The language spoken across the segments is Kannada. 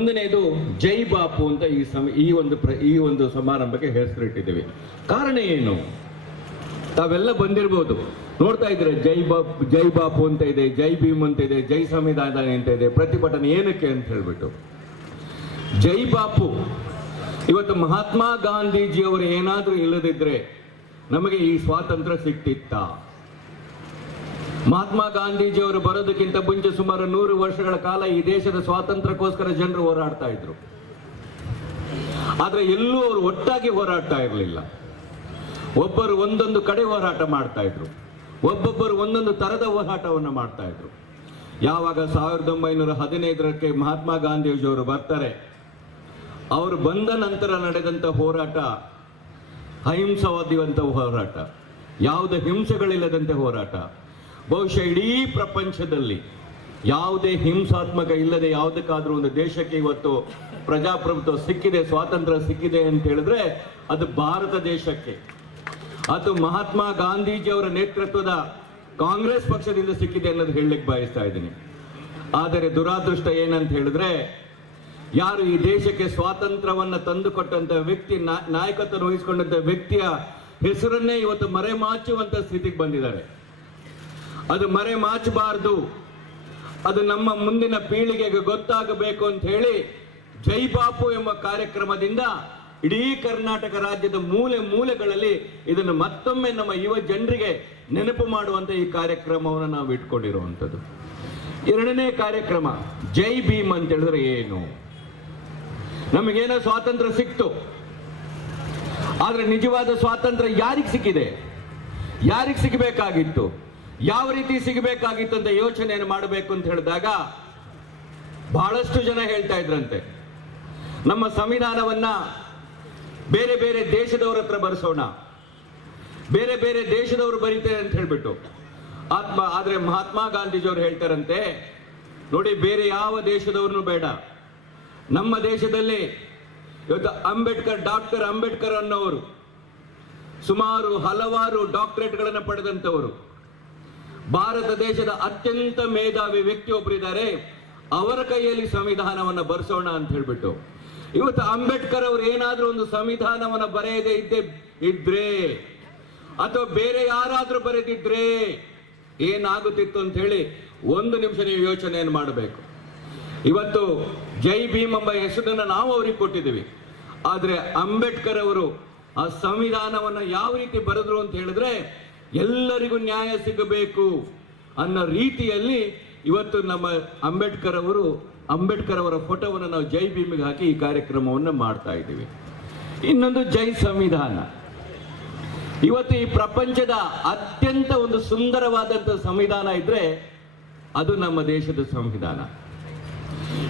ಮುಂದನೇದು ಜೈ ಬಾಪು ಅಂತ ಈ ಒಂದು ಸಮಾರಂಭಕ್ಕೆ ಹೆಸರಿಟ್ಟಿದ್ದೀವಿ. ಕಾರಣ ಏನು? ತಾವೆಲ್ಲ ಬಂದಿರ್ಬೋದು, ನೋಡ್ತಾ ಇದ್ರೆ ಜೈ ಬಾಪು ಅಂತ ಇದೆ, ಜೈ ಭೀಮ್ ಅಂತ ಇದೆ, ಜೈ ಸಂವಿಧಾನ ಅಂತ ಇದೆ, ಪ್ರತಿಭಟನೆ ಏನಕ್ಕೆ ಅಂತ ಹೇಳ್ಬಿಟ್ಟು. ಜೈ ಬಾಪು, ಇವತ್ತು ಮಹಾತ್ಮ ಗಾಂಧೀಜಿಯವರು ಏನಾದ್ರೂ ಇಲ್ಲದಿದ್ರೆ ನಮಗೆ ಈ ಸ್ವಾತಂತ್ರ್ಯ ಸಿಕ್ತಿತ್ತ? ಮಹಾತ್ಮ ಗಾಂಧೀಜಿಯವರು ಬರೋದಕ್ಕಿಂತ ಮುಂಚೆ ಸುಮಾರು 100 ವರ್ಷಗಳ ಕಾಲ ಈ ದೇಶದ ಸ್ವಾತಂತ್ರ್ಯಕ್ಕೋಸ್ಕರ ಜನರು ಹೋರಾಡ್ತಾ ಇದ್ರು. ಆದ್ರೆ ಎಲ್ಲೂ ಅವರು ಒಟ್ಟಾಗಿ ಹೋರಾಡ್ತಾ ಇರಲಿಲ್ಲ. ಒಬ್ಬರು ಒಂದೊಂದು ಕಡೆ ಹೋರಾಟ ಮಾಡ್ತಾ ಇದ್ರು, ಒಬ್ಬೊಬ್ಬರು ಒಂದೊಂದು ತರದ ಹೋರಾಟವನ್ನು ಮಾಡ್ತಾ ಇದ್ರು. ಯಾವಾಗ 1915ಕ್ಕೆ ಮಹಾತ್ಮ ಗಾಂಧೀಜಿಯವರು ಬರ್ತಾರೆ, ಅವರು ಬಂದ ನಂತರ ನಡೆದಂತ ಹೋರಾಟ ಅಹಿಂಸಾವಾದಿವಂತ ಹೋರಾಟ, ಯಾವುದೇ ಹಿಂಸೆಗಳಿಲ್ಲದಂತೆ ಹೋರಾಟ. ಬಹುಶಃ ಇಡೀ ಪ್ರಪಂಚದಲ್ಲಿ ಯಾವುದೇ ಹಿಂಸಾತ್ಮಕ ಇಲ್ಲದೆ ಯಾವುದಕ್ಕಾದ್ರೂ ಒಂದು ದೇಶಕ್ಕೆ ಇವತ್ತು ಪ್ರಜಾಪ್ರಭುತ್ವ ಸಿಕ್ಕಿದೆ, ಸ್ವಾತಂತ್ರ್ಯ ಸಿಕ್ಕಿದೆ ಅಂತ ಹೇಳಿದ್ರೆ ಅದು ಭಾರತ ದೇಶಕ್ಕೆ. ಅದು ಮಹಾತ್ಮ ಗಾಂಧೀಜಿಯವರ ನೇತೃತ್ವದ ಕಾಂಗ್ರೆಸ್ ಪಕ್ಷದಿಂದ ಸಿಕ್ಕಿದೆ ಅನ್ನೋದು ಹೇಳಲಿಕ್ಕೆ ಬಯಸ್ತಾ ಇದ್ದೀನಿ. ಆದರೆ ದುರಾದೃಷ್ಟ ಏನಂತ ಹೇಳಿದ್ರೆ, ಯಾರು ಈ ದೇಶಕ್ಕೆ ಸ್ವಾತಂತ್ರ್ಯವನ್ನ ತಂದುಕೊಟ್ಟಂತ ವ್ಯಕ್ತಿ, ನಾಯಕತ್ವ ವಹಿಸಿಕೊಂಡಂತ ವ್ಯಕ್ತಿಯ ಹೆಸರನ್ನೇ ಇವತ್ತು ಮರೆಮಾಚುವಂತ ಸ್ಥಿತಿಗೆ ಬಂದಿದ್ದಾರೆ. ಅದು ಮರೆಮಾಚಬಾರದು, ಅದು ನಮ್ಮ ಮುಂದಿನ ಪೀಳಿಗೆಗೆ ಗೊತ್ತಾಗಬೇಕು ಅಂತ ಹೇಳಿ ಜೈ ಬಾಪು ಎಂಬ ಕಾರ್ಯಕ್ರಮದಿಂದ ಇಡೀ ಕರ್ನಾಟಕ ರಾಜ್ಯದ ಮೂಲೆ ಮೂಲೆಗಳಲ್ಲಿ ಇದನ್ನು ಮತ್ತೊಮ್ಮೆ ನಮ್ಮ ಯುವ ಜನರಿಗೆ ನೆನಪು ಮಾಡುವಂತ ಈ ಕಾರ್ಯಕ್ರಮವನ್ನು ನಾವು ಇಟ್ಕೊಂಡಿರುವಂಥದ್ದು. ಎರಡನೇ ಕಾರ್ಯಕ್ರಮ ಜೈ ಭೀಮ್ ಅಂತ ಹೇಳಿದ್ರೆ ಏನು? ನಮಗೇನೋ ಸ್ವಾತಂತ್ರ್ಯ ಸಿಕ್ತು, ಆದ್ರೆ ನಿಜವಾದ ಸ್ವಾತಂತ್ರ್ಯ ಯಾರಿಗೆ ಸಿಕ್ಕಿದೆ? ಯಾರಿಗೆ ಸಿಗಬೇಕಾಗಿತ್ತು? ಯಾವ ರೀತಿ ಸಿಗಬೇಕಾಗಿತ್ತು ಅಂತ ಯೋಚನೆಯನ್ನು ಮಾಡಬೇಕು ಅಂತ ಹೇಳಿದಾಗ ಬಹಳಷ್ಟು ಜನ ಹೇಳ್ತಾ ಇದ್ರಂತೆ, ನಮ್ಮ ಸಂವಿಧಾನವನ್ನ ಬೇರೆ ಬೇರೆ ದೇಶದವರ ಹತ್ರ ಬರೆಸೋಣ, ಬೇರೆ ಬೇರೆ ದೇಶದವರು ಬರೀತಾರೆ ಅಂತ ಹೇಳ್ಬಿಟ್ಟು. ಆದ್ರೆ ಮಹಾತ್ಮ ಗಾಂಧೀಜಿಯವರು ಹೇಳ್ತಾರಂತೆ, ನೋಡಿ ಬೇರೆ ಯಾವ ದೇಶದವ್ರನ್ನು ಬೇಡ, ನಮ್ಮ ದೇಶದಲ್ಲಿ ಇವತ್ತು ಡಾಕ್ಟರ್ ಅಂಬೇಡ್ಕರ್ ಅನ್ನೋರು ಸುಮಾರು ಹಲವಾರು ಡಾಕ್ಟರೇಟ್ಗಳನ್ನು ಪಡೆದಂತವರು, ಭಾರತ ದೇಶದ ಅತ್ಯಂತ ಮೇಧಾವಿ ವ್ಯಕ್ತಿ ಒಬ್ಬರಿದ್ದಾರೆ, ಅವರ ಕೈಯಲ್ಲಿ ಸಂವಿಧಾನವನ್ನ ಬರೆಸೋಣ ಅಂತ ಹೇಳ್ಬಿಟ್ಟು. ಇವತ್ತು ಅಂಬೇಡ್ಕರ್ ಅವರು ಏನಾದ್ರೂ ಒಂದು ಸಂವಿಧಾನವನ್ನ ಬರೆಯದೇ ಇದ್ರೆ ಅಥವಾ ಬೇರೆ ಯಾರಾದ್ರೂ ಬರೆದಿದ್ರೆ ಏನಾಗುತ್ತಿತ್ತು ಅಂತ ಹೇಳಿ ಒಂದು ನಿಮಿಷ ನೀವು ಯೋಚನೆಯನ್ನು ಮಾಡಬೇಕು. ಇವತ್ತು ಜೈ ಭೀಮ್ ಎಂಬ ಹೆಸರನ್ನ ನಾವು ಅವ್ರಿಗೆ ಕೊಟ್ಟಿದ್ದೀವಿ, ಆದ್ರೆ ಅಂಬೇಡ್ಕರ್ ಅವರು ಆ ಸಂವಿಧಾನವನ್ನ ಯಾವ ರೀತಿ ಬರೆದ್ರು ಅಂತ ಹೇಳಿದ್ರೆ ಎಲ್ಲರಿಗೂ ನ್ಯಾಯ ಸಿಗಬೇಕು ಅನ್ನೋ ರೀತಿಯಲ್ಲಿ ಇವತ್ತು ನಮ್ಮ ಅಂಬೇಡ್ಕರ್ ಅವರ ಫೋಟೋವನ್ನು ನಾವು ಜೈ ಭೀಮಿಗೆ ಹಾಕಿ ಈ ಕಾರ್ಯಕ್ರಮವನ್ನು ಮಾಡ್ತಾ ಇದ್ದೀವಿ. ಇನ್ನೊಂದು ಜೈ ಸಂವಿಧಾನ. ಇವತ್ತು ಈ ಪ್ರಪಂಚದ ಅತ್ಯಂತ ಒಂದು ಸುಂದರವಾದಂತಹ ಸಂವಿಧಾನ ಇದ್ರೆ ಅದು ನಮ್ಮ ದೇಶದ ಸಂವಿಧಾನ.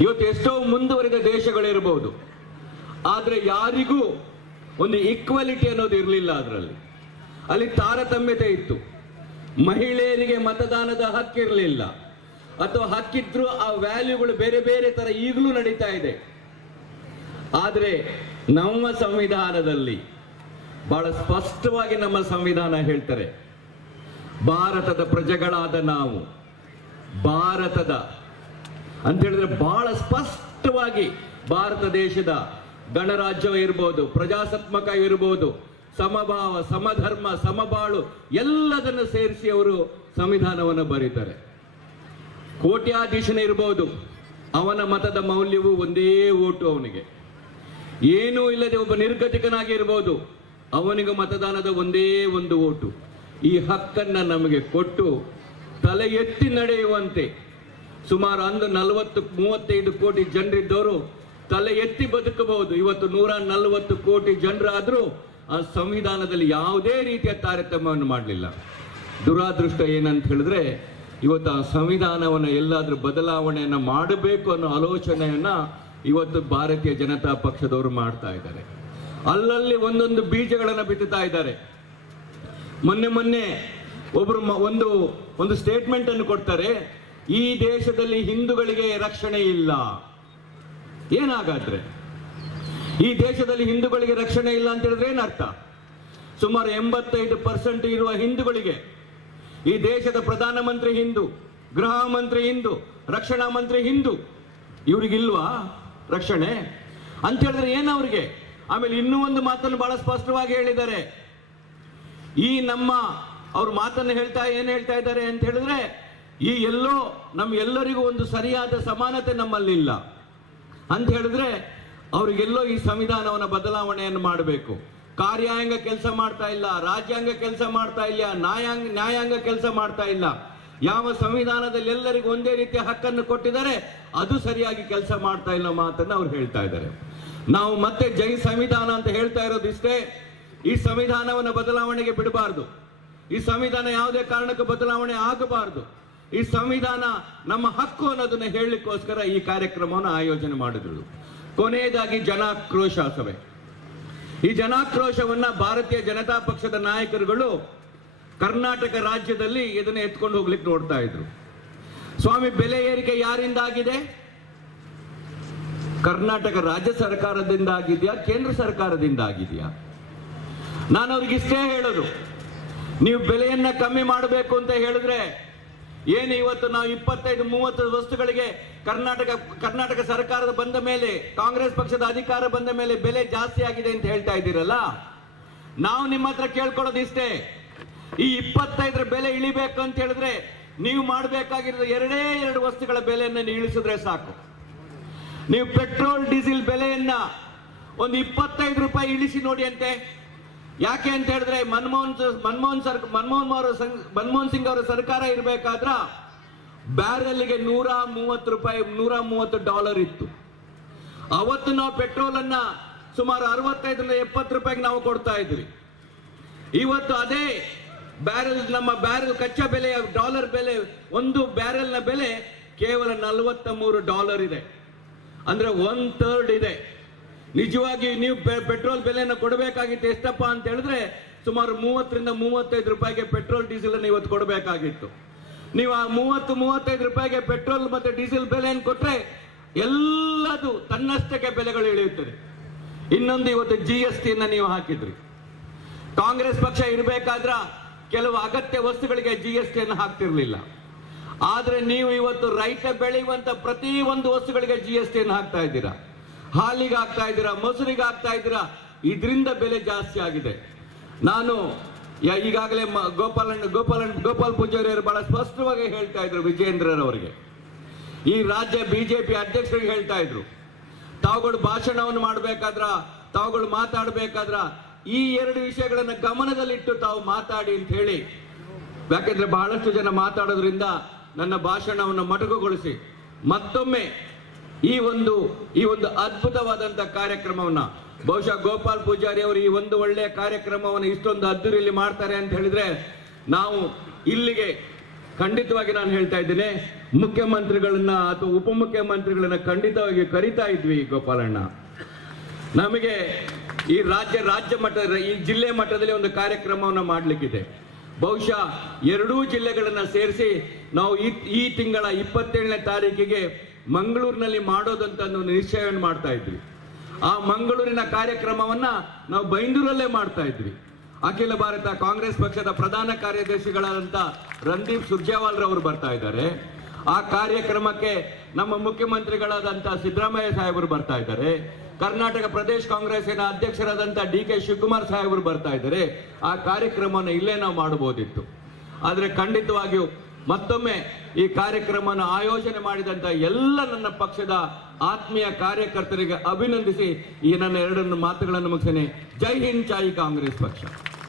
ಇವತ್ತು ಎಷ್ಟೋ ಮುಂದುವರಿದ ದೇಶಗಳಿರಬಹುದು, ಆದ್ರೆ ಯಾರಿಗೂ ಒಂದು ಈಕ್ವಾಲಿಟಿ ಅನ್ನೋದು ಇರಲಿಲ್ಲ. ಅಲ್ಲಿ ತಾರತಮ್ಯತೆ ಇತ್ತು. ಮಹಿಳೆಯರಿಗೆ ಮತದಾನದ ಹಕ್ಕಿರಲಿಲ್ಲ, ಅಥವಾ ಹಕ್ಕಿದ್ರು ಆ ವ್ಯಾಲ್ಯೂಗಳು ಬೇರೆ ಬೇರೆ ತರ ಈಗಲೂ ನಡೀತಾ ಇದೆ. ಆದ್ರೆ ನಮ್ಮ ಸಂವಿಧಾನದಲ್ಲಿ ಬಹಳ ಸ್ಪಷ್ಟವಾಗಿ ನಮ್ಮ ಸಂವಿಧಾನ ಹೇಳ್ತಾರೆ, ಭಾರತದ ಪ್ರಜೆಗಳಾದ ನಾವು ಭಾರತದ ಅಂತ ಹೇಳಿದ್ರೆ ಬಹಳ ಸ್ಪಷ್ಟವಾಗಿ ಭಾರತ ದೇಶದ ಗಣರಾಜ್ಯ ಇರ್ಬೋದು, ಪ್ರಜಾಸತ್ತಾತ್ಮಕ ಇರ್ಬೋದು, ಸಮಭಾವ, ಸಮಧರ್ಮ, ಸಮಬಾಳು ಎಲ್ಲದನ್ನು ಸೇರಿಸಿ ಅವರು ಸಂವಿಧಾನವನ್ನು ಬರೀತಾರೆ. ಕೋಟ್ಯಾಧೀಶನ ಇರ್ಬೋದು, ಅವನ ಮತದ ಮೌಲ್ಯವು ಒಂದೇ ಓಟು. ಅವನಿಗೆ ಏನೂ ಇಲ್ಲದೆ ಒಬ್ಬ ನಿರ್ಗತಿಕನಾಗಿ ಇರ್ಬೋದು, ಅವನಿಗೆ ಮತದಾನದ ಒಂದೇ ಒಂದು ಓಟು. ಈ ಹಕ್ಕನ್ನ ನಮಗೆ ಕೊಟ್ಟು ತಲೆ ಎತ್ತಿ ನಡೆಯುವಂತೆ ಸುಮಾರು 40-35 ಕೋಟಿ ಜನರಿದ್ದವರು ತಲೆ ಎತ್ತಿ ಬದುಕಬಹುದು. ಇವತ್ತು 140 ಕೋಟಿ ಜನರಾದ್ರೂ ಆ ಸಂವಿಧಾನದಲ್ಲಿ ಯಾವುದೇ ರೀತಿಯ ತಾರತಮ್ಯವನ್ನು ಮಾಡಲಿಲ್ಲ. ದುರಾದೃಷ್ಟ ಏನಂತ ಹೇಳಿದ್ರೆ, ಇವತ್ತು ಆ ಸಂವಿಧಾನವನ್ನು ಎಲ್ಲಾದ್ರೂ ಬದಲಾವಣೆಯನ್ನ ಮಾಡಬೇಕು ಅನ್ನೋ ಆಲೋಚನೆಯನ್ನ ಇವತ್ತು ಭಾರತೀಯ ಜನತಾ ಪಕ್ಷದವರು ಮಾಡ್ತಾ ಇದ್ದಾರೆ. ಅಲ್ಲಲ್ಲಿ ಒಂದೊಂದು ಬೀಜಗಳನ್ನು ಬಿತ್ತುತ್ತಾ ಇದ್ದಾರೆ. ಮೊನ್ನೆ ಒಬ್ರು ಒಂದು ಸ್ಟೇಟ್ಮೆಂಟ್ ಅನ್ನು ಕೊಡ್ತಾರೆ, ಈ ದೇಶದಲ್ಲಿ ಹಿಂದೂಗಳಿಗೆ ರಕ್ಷಣೆ ಇಲ್ಲ. ಏನಾಗಾದ್ರೆ ಈ ದೇಶದಲ್ಲಿ ಹಿಂದೂಗಳಿಗೆ ರಕ್ಷಣೆ ಇಲ್ಲ ಅಂತ ಹೇಳಿದ್ರೆ ಏನರ್ಥ? ಸುಮಾರು 85% ಇರುವ ಹಿಂದೂಗಳಿಗೆ ಈ ದೇಶದ ಪ್ರಧಾನಮಂತ್ರಿ ಹಿಂದೂ, ಗೃಹ ಮಂತ್ರಿ ಹಿಂದೂ, ರಕ್ಷಣಾ ಮಂತ್ರಿ ಹಿಂದೂ, ಇವ್ರಿಗಿಲ್ವಾ? ರಕ್ಷಣೆ ಅಂತ ಹೇಳಿದ್ರೆ ಏನು ಅವ್ರಿಗೆ? ಆಮೇಲೆ ಇನ್ನೂ ಒಂದು ಮಾತನ್ನು ಬಹಳ ಸ್ಪಷ್ಟವಾಗಿ ಹೇಳಿದ್ದಾರೆ. ಈ ನಮ್ಮ ಅವ್ರ ಮಾತನ್ನು ಏನ್ ಹೇಳ್ತಾ ಇದ್ದಾರೆ ಅಂತ ಹೇಳಿದ್ರೆ, ಈ ನಮ್ಗೆಲ್ಲರಿಗೂ ಒಂದು ಸರಿಯಾದ ಸಮಾನತೆ ನಮ್ಮಲ್ಲಿಲ್ಲ ಅಂತ ಹೇಳಿದ್ರೆ, ಅವ್ರಿಗೆಲ್ಲೋ ಈ ಸಂವಿಧಾನವನ್ನ ಬದಲಾವಣೆಯನ್ನು ಮಾಡಬೇಕು. ಕಾರ್ಯಾಂಗ ಕೆಲಸ ಮಾಡ್ತಾ ಇಲ್ಲ, ರಾಜ್ಯಾಂಗ ಕೆಲಸ ಮಾಡ್ತಾ ಇಲ್ಲ, ನ್ಯಾಯಾಂಗ ಕೆಲಸ ಮಾಡ್ತಾ ಇಲ್ಲ. ಯಾವ ಸಂವಿಧಾನದಲ್ಲಿ ಎಲ್ಲರಿಗೂ ಒಂದೇ ರೀತಿಯ ಹಕ್ಕನ್ನು ಕೊಟ್ಟಿದ್ದಾರೆ ಅದು ಸರಿಯಾಗಿ ಕೆಲಸ ಮಾಡ್ತಾ ಇಲ್ಲ ಮಾತನ್ನು ಅವ್ರು ಹೇಳ್ತಾ ಇದ್ದಾರೆ. ನಾವು ಮತ್ತೆ ಜೈ ಸಂವಿಧಾನ ಅಂತ ಹೇಳ್ತಾ ಇರೋದಿಷ್ಟೇ. ಈ ಸಂವಿಧಾನವನ್ನು ಬದಲಾವಣೆಗೆ ಬಿಡಬಾರ್ದು. ಈ ಸಂವಿಧಾನ ಯಾವುದೇ ಕಾರಣಕ್ಕೂ ಬದಲಾವಣೆ ಆಗಬಾರ್ದು. ಈ ಸಂವಿಧಾನ ನಮ್ಮ ಹಕ್ಕು ಅನ್ನೋದನ್ನ ಹೇಳಲಿಕ್ಕೋಸ್ಕರ ಈ ಕಾರ್ಯಕ್ರಮವನ್ನು ಆಯೋಜನೆ ಮಾಡಿದ್ರು. ಕೊನೆಯದಾಗಿ ಜನಾಕ್ರೋಶ ಸಭೆ. ಈ ಜನಾಕ್ರೋಶವನ್ನ ಭಾರತೀಯ ಜನತಾ ಪಕ್ಷದ ನಾಯಕರುಗಳು ಕರ್ನಾಟಕ ರಾಜ್ಯದಲ್ಲಿ ಇದನ್ನ ಎತ್ಕೊಂಡು ಹೋಗ್ಲಿಕ್ಕೆ ನೋಡ್ತಾ ಇದ್ರು. ಸ್ವಾಮಿ, ಬೆಲೆ ಏರಿಕೆ ಯಾರಿಂದ ಆಗಿದೆ? ಕರ್ನಾಟಕ ರಾಜ್ಯ ಸರ್ಕಾರದಿಂದ ಆಗಿದೆಯಾ, ಕೇಂದ್ರ ಸರ್ಕಾರದಿಂದ ಆಗಿದೆಯಾ? ನಾನು ಅವ್ರಿಗೆ ಇಷ್ಟೇ ಹೇಳೋದು, ನೀವು ಬೆಲೆಯನ್ನ ಕಮ್ಮಿ ಮಾಡಬೇಕು ಅಂತ ಹೇಳಿದ್ರೆ ಏನು ಇವತ್ತು ನಾವು 25-30 ವಸ್ತುಗಳಿಗೆ ಕರ್ನಾಟಕ ಸರ್ಕಾರದ ಬಂದ ಮೇಲೆ, ಕಾಂಗ್ರೆಸ್ ಪಕ್ಷದ ಅಧಿಕಾರ ಬಂದ ಮೇಲೆ ಬೆಲೆ ಜಾಸ್ತಿ ಆಗಿದೆ ಅಂತ ಹೇಳ್ತಾ ಇದ್ದೀರಲ್ಲ, ನಾವು ನಿಮ್ಮ ಹತ್ರ ಕೇಳ್ಕೊಳ್ಳೋದು ಇಷ್ಟೇ, ಈ 25ರ ಬೆಲೆ ಇಳಿಬೇಕು ಅಂತ ಹೇಳಿದ್ರೆ ನೀವು ಮಾಡಬೇಕಾಗಿರೋದು 2 ವಸ್ತುಗಳ ಬೆಲೆಯನ್ನು ಇಳಿಸಿದ್ರೆ ಸಾಕು. ನೀವು ಪೆಟ್ರೋಲ್ ಡೀಸೆಲ್ ಬೆಲೆಯನ್ನ ಒಂದು 25 ರೂಪಾಯಿ ಇಳಿಸಿ ನೋಡಿ ಅಂತೆ. ಯಾಕೆ ಅಂತ ಹೇಳಿದ್ರೆ ಮನಮೋಹನ್ ಸಿಂಗ್ ಅವರ ಸರ್ಕಾರ ಇರಬೇಕಾದ್ರ ಬ್ಯಾರೆಲ್ಗೆ $130 ಇತ್ತು. ಅವತ್ತು ನಾವು ಪೆಟ್ರೋಲ್ ಅನ್ನ ಸುಮಾರು 65-70 ರೂಪಾಯಿಗೆ ನಾವು ಕೊಡ್ತಾ ಇದ್ವಿ. ಇವತ್ತು ಅದೇ ನಮ್ಮ ಬ್ಯಾರೆಲ್ ಕಚ್ಚಾ ಬೆಲೆಯ ಡಾಲರ್ ಬೆಲೆ, ಒಂದು ಬ್ಯಾರೆಲ್ನ ಬೆಲೆ ಕೇವಲ $43 ಇದೆ. ಅಂದ್ರೆ 1/3 ಇದೆ. ನಿಜವಾಗಿ ನೀವು ಪೆಟ್ರೋಲ್ ಬೆಲೆಯನ್ನು ಕೊಡಬೇಕಾಗಿತ್ತು ಎಷ್ಟಪ್ಪ ಅಂತ ಹೇಳಿದ್ರೆ ಸುಮಾರು 30-35 ರೂಪಾಯಿಗೆ ಪೆಟ್ರೋಲ್ ಡೀಸೆಲ್ ಅನ್ನು ಇವತ್ತು ಕೊಡಬೇಕಾಗಿತ್ತು. ನೀವು ಆ 30-35 ರೂಪಾಯಿಗೆ ಪೆಟ್ರೋಲ್ ಮತ್ತೆ ಡೀಸೆಲ್ ಬೆಲೆಯನ್ನು ಕೊಟ್ರೆ ಎಲ್ಲದು ತನ್ನಷ್ಟಕ್ಕೆ ಬೆಲೆಗಳು ಇಳಿಯುತ್ತದೆ. ಇನ್ನೊಂದು, ಇವತ್ತು GST ನೀವು ಹಾಕಿದ್ರಿ. ಕಾಂಗ್ರೆಸ್ ಪಕ್ಷ ಇರಬೇಕಾದ್ರ ಕೆಲವು ಅಗತ್ಯ ವಸ್ತುಗಳಿಗೆ GST ಹಾಕ್ತಿರ್ಲಿಲ್ಲ. ಆದ್ರೆ ನೀವು ಇವತ್ತು ರೈತ ಬೆಳೆಯುವಂತ ಪ್ರತಿ ಒಂದು ವಸ್ತುಗಳಿಗೆ GST ಹಾಕ್ತಾ ಇದ್ದೀರಾ. ಹಾಲಿಗೆ ಆಗ್ತಾ ಇದ್ದೀರಾ, ಮೊಸರಿಗೆ ಆಗ್ತಾ ಇದ್ದೀರಾ. ಇದರಿಂದ ಬೆಲೆ ಜಾಸ್ತಿ ಆಗಿದೆ. ನಾನು ಈಗಾಗಲೇ ಗೋಪಾಲ್ ಪೂಜಾರಿ ಅವರು ಬಹಳ ಸ್ಪಷ್ಟವಾಗಿ ಹೇಳ್ತಾ ಇದ್ರು ವಿಜಯೇಂದ್ರರವರಿಗೆ, ಈ ರಾಜ್ಯ ಬಿಜೆಪಿ ಅಧ್ಯಕ್ಷರಿಗೆ ಹೇಳ್ತಾ ಇದ್ರು, ತಾವುಗಳು ಭಾಷಣವನ್ನು ಮಾಡಬೇಕಾದ್ರ, ತಾವುಗಳು ಮಾತಾಡಬೇಕಾದ್ರ ಈ 2 ವಿಷಯಗಳನ್ನು ಗಮನದಲ್ಲಿಟ್ಟು ತಾವು ಮಾತಾಡಿ ಅಂತ ಹೇಳಿ. ಯಾಕೆಂದ್ರೆ ಬಹಳಷ್ಟು ಜನ ಮಾತಾಡೋದ್ರಿಂದ ನನ್ನ ಭಾಷಣವನ್ನು ಮೊಟಕುಗೊಳಿಸಿ ಮತ್ತೊಮ್ಮೆ ಈ ಒಂದು ಅದ್ಭುತವಾದಂತಹ ಕಾರ್ಯಕ್ರಮವನ್ನ, ಬಹುಶಃ ಗೋಪಾಲ್ ಪೂಜಾರಿ ಅವರು ಈ ಒಂದು ಒಳ್ಳೆಯ ಕಾರ್ಯಕ್ರಮವನ್ನು ಇಷ್ಟೊಂದು ಅದ್ದೂರಿಯಲ್ಲಿ ಮಾಡ್ತಾರೆ ಅಂತ ಹೇಳಿದ್ರೆ, ನಾವು ಇಲ್ಲಿಗೆ ಖಂಡಿತವಾಗಿ ನಾನು ಹೇಳ್ತಾ ಇದ್ದೇನೆ, ಮುಖ್ಯಮಂತ್ರಿಗಳನ್ನ ಅಥವಾ ಉಪಮುಖ್ಯಮಂತ್ರಿಗಳನ್ನ ಖಂಡಿತವಾಗಿ ಕರಿತಾ ಇದ್ವಿ. ಗೋಪಾಲಣ್ಣ, ನಮಗೆ ಈ ರಾಜ್ಯ ಮಟ್ಟದ, ಈ ಜಿಲ್ಲೆ ಮಟ್ಟದಲ್ಲಿ ಒಂದು ಕಾರ್ಯಕ್ರಮವನ್ನು ಮಾಡಲಿಕ್ಕಿದೆ. ಬಹುಶಃ 2 ಜಿಲ್ಲೆಗಳನ್ನ ಸೇರಿಸಿ ನಾವು ಈ ತಿಂಗಳ 27ನೇ ತಾರೀಕಿಗೆ ಮಂಗಳೂರಿನಲ್ಲಿ ಮಾಡೋದಂತ ಒಂದು ನಿಶ್ಚಯವನ್ನು ಮಾಡ್ತಾ ಇದ್ವಿ. ಆ ಮಂಗಳೂರಿನ ಕಾರ್ಯಕ್ರಮವನ್ನ ನಾವು ಬೈಂದೂರಲ್ಲೇ ಮಾಡ್ತಾ ಇದ್ವಿ. ಅಖಿಲ ಭಾರತ ಕಾಂಗ್ರೆಸ್ ಪಕ್ಷದ ಪ್ರಧಾನ ಕಾರ್ಯದರ್ಶಿಗಳಾದಂತ ರಣದೀಪ್ ಸುರ್ಜೇವಾಲ್ ರವರು ಬರ್ತಾ ಇದ್ದಾರೆ. ಆ ಕಾರ್ಯಕ್ರಮಕ್ಕೆ ನಮ್ಮ ಮುಖ್ಯಮಂತ್ರಿಗಳಾದಂತ ಸಿದ್ದರಾಮಯ್ಯ ಸಾಹೇಬರು ಬರ್ತಾ ಇದ್ದಾರೆ. ಕರ್ನಾಟಕ ಪ್ರದೇಶ ಕಾಂಗ್ರೆಸ್ಸಿನ ಅಧ್ಯಕ್ಷರಾದಂತ DK ಶಿವಕುಮಾರ್ ಸಾಹೇಬರು ಬರ್ತಾ ಇದ್ದಾರೆ. ಆ ಕಾರ್ಯಕ್ರಮವನ್ನು ಇಲ್ಲೇ ನಾವು ಮಾಡಬಹುದಿತ್ತು. ಆದ್ರೆ ಖಂಡಿತವಾಗಿಯೂ ಮತ್ತೊಮ್ಮೆ ಈ ಕಾರ್ಯಕ್ರಮವನ್ನು ಆಯೋಜನೆ ಮಾಡಿದಂತ ಎಲ್ಲ ನನ್ನ ಪಕ್ಷದ ಆತ್ಮೀಯ ಕಾರ್ಯಕರ್ತರಿಗೆ ಅಭಿನಂದಿಸಿ ಈ ನನ್ನ 2 ಮಾತುಗಳನ್ನು ಮುಗಿಸ್ತೇನೆ. ಜೈ ಹಿಂದ್, ಜೈ ಕಾಂಗ್ರೆಸ್ ಪಕ್ಷ.